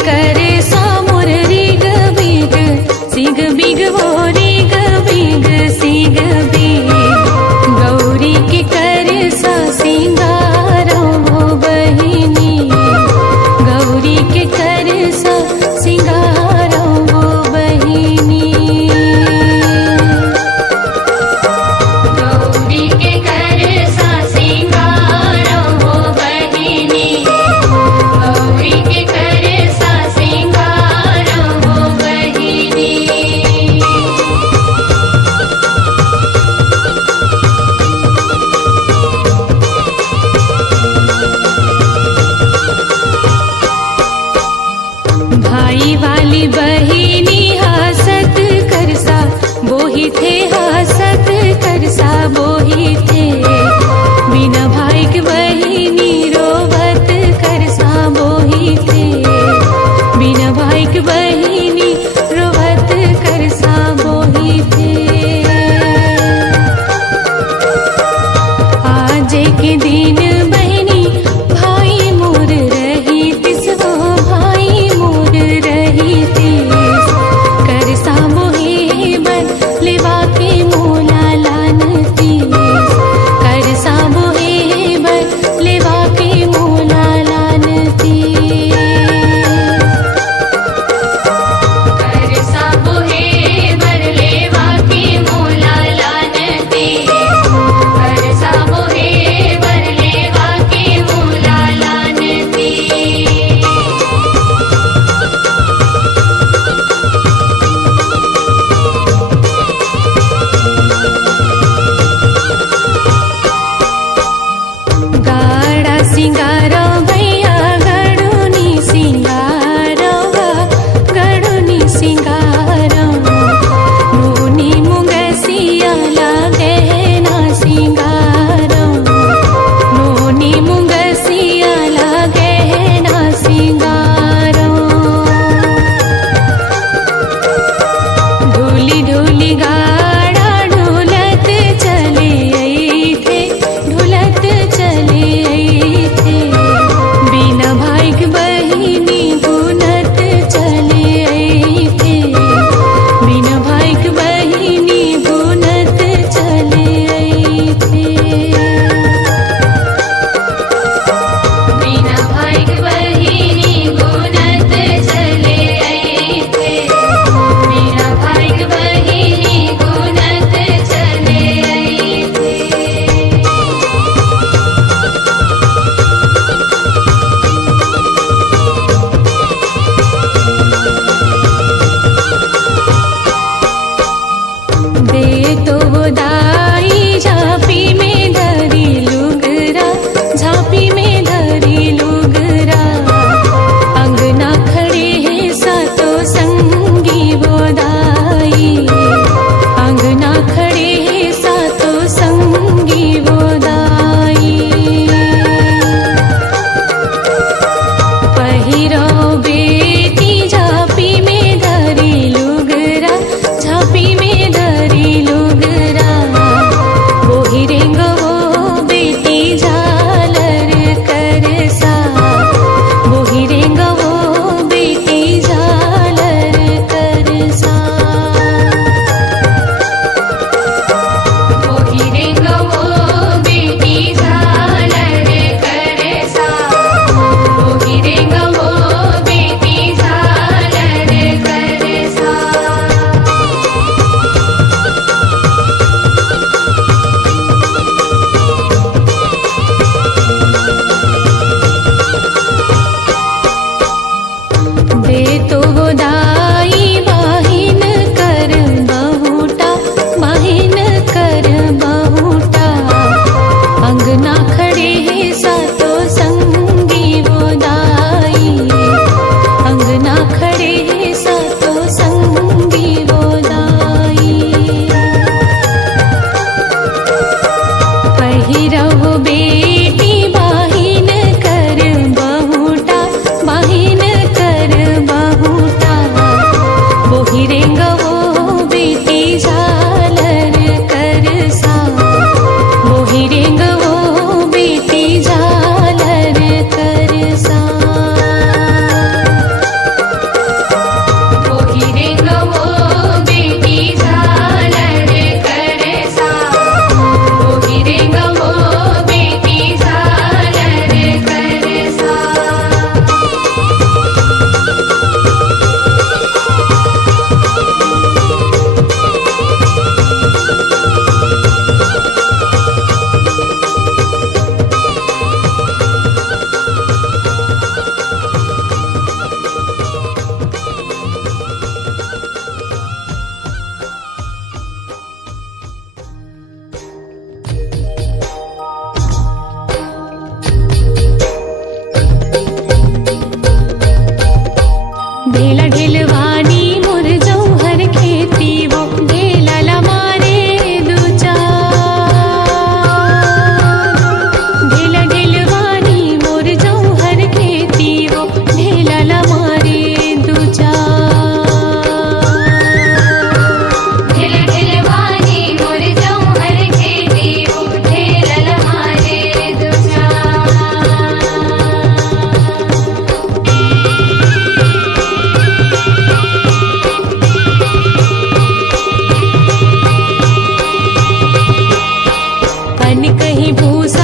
करे सामुर रिग बिग सिग बिग वो रिग बिग सिग बिग गौरी के करे सा सिंगारो वो बहिनी गौरी के करे सा सिंगारो वो बहिनी गौरी के करे सा सिंगारो वो बहिनी गौरी के करे सा सिंगारो वो बहिनी भाई वाली बहिनी हसत करसा बोही थे हसत करसा बोही थे बिना भाई के बहिनी रोवत करसा बोही थे बिना भाई के बहिनी रोवत करसा बोही थे आज के दिन बहनी भाई मोर रही तिस वो भाई मोर रही तिस करसा मोहे बन लेवा के मोला लान तिस करसा मोहे बन लेवा के मोला लान तिस करसा मोहे बन लेवा के मोला लान तिस करसा मोहे बन लेवा के मोला लान तिस गाड़ा सिंगारो भैया गड़ुनी सिंगारो गड़ुनी सिंगारो नूनी मुंगसिया लागे ना सिंगारो नूनी मुंगसिया लागे ना सिंगारो ढोली ढोली गाड़ा ढोलत चले आई थे ढोलत चले आई थे बिना भाई के बहिनी गुनत चले आई थे बिना भाई के बहिनी गुनत चले आई थे बिना भाई के बहिनी गुनत चले आई थे बिना भाई के बहिनी गुनत चले आई थे दे तो वो दाई झांपी में धरी लुगरा झांपी में धरी लुगरा अंगना खड़े हैं सातों संगी वो दाई अंगना खड़े हैं सातों संगी वो दाई पहिरो बेटी झांपी में धरी लुगरा झांपी में धरी लुगरा बोही रेंग वो बेटी झालर करसा बोही रेंग वो बेटी झालर करसा बोही रेंग वो बेटी झालर करसा बोही रेंग वो बेटी झालर करसा दे तो वो दाई बाहिन कर बहुटा बाहिन कर बहुटा अंगना खड़े हैं सातों संगी वो दाई अंगना खड़े हैं सातों संगी वो दाई पहिरव बेटी बाहिन कर बहुटा बाहिन कर बहुटा बोही रेंग वो बेटी झालर करसा बोही रेंग वो बेटी झालर करसा अन कहीं भूसा